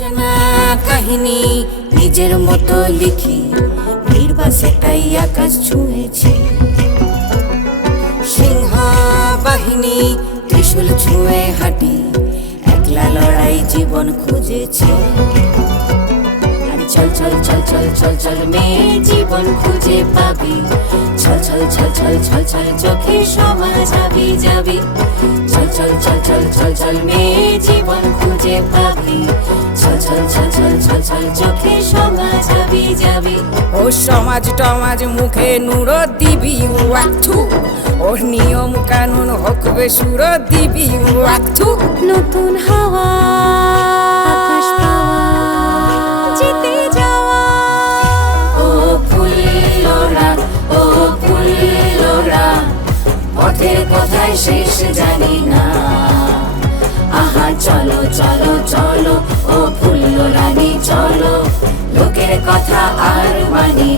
চেনা কাহিনী নিজের মতো লিখি নির্বা সেটাই আকাশ ছুঁয়েছে সিংহ বাহিনী ত্রিশূল ছুঁয়ে হাঁটি একলা লড়াই জীবন খুঁজেছে চল চল চল চল চল চল মেয়ে জীবন খুঁজে পাবি চল চল চল চল চল চল চোখে সমা যাবি যাবি চল চল চল চল চল চল মেয়ে জীবন চল চল চল চল চোখে সমা যাবি যাবি। ও সমাজ টমাজ মুখে নুর দিবি ওয়াথু। ওর নিয়ম কানুন হকবে সুর দিবি ওয়াথু। নতুন হাওয়া ও ও পথের কথায় শেষ জানি না। money.